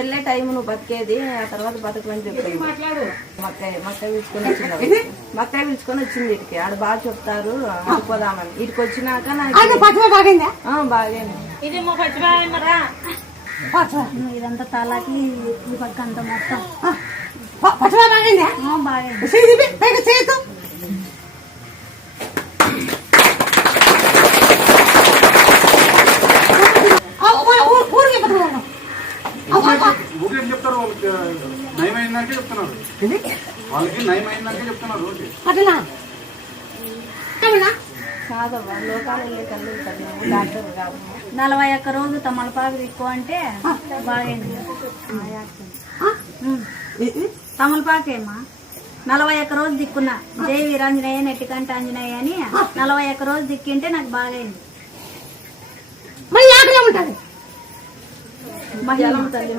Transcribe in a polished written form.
నెలలే టైం నువ్వు బతికేది, ఆ తర్వాత బతకమని చెప్పింది. మక్కయ్య పిలుచుకొని వచ్చింది వీటికి. ఆడ బాగా చెప్తారు అనుకోదామని. వీటికి వచ్చినాక బాగైంది. ఇదంతా తలకి ఈ పక్క అంతా మొత్తం బాగైంది. చెప్తారు వాళ్ళకి నయమైందాకే చెప్తున్నారు, వాళ్ళకి నయమైందాకే చెప్తున్నారు. కాదవ్వా, లోకాలు వెళ్ళే కళ్ళు డాక్టర్ కాదు. 41 రోజు తమలపాకు ఎక్కువ అంటే బాగైంది. తమలపాకేమ్మా 41 రోజు దిక్కున్నా. జై వీరాంజనేయ నెట్టికంట ఆంజనేయ అని 41 రోజు దిక్కింటే నాకు బాగైంది. మహిళ తల్లి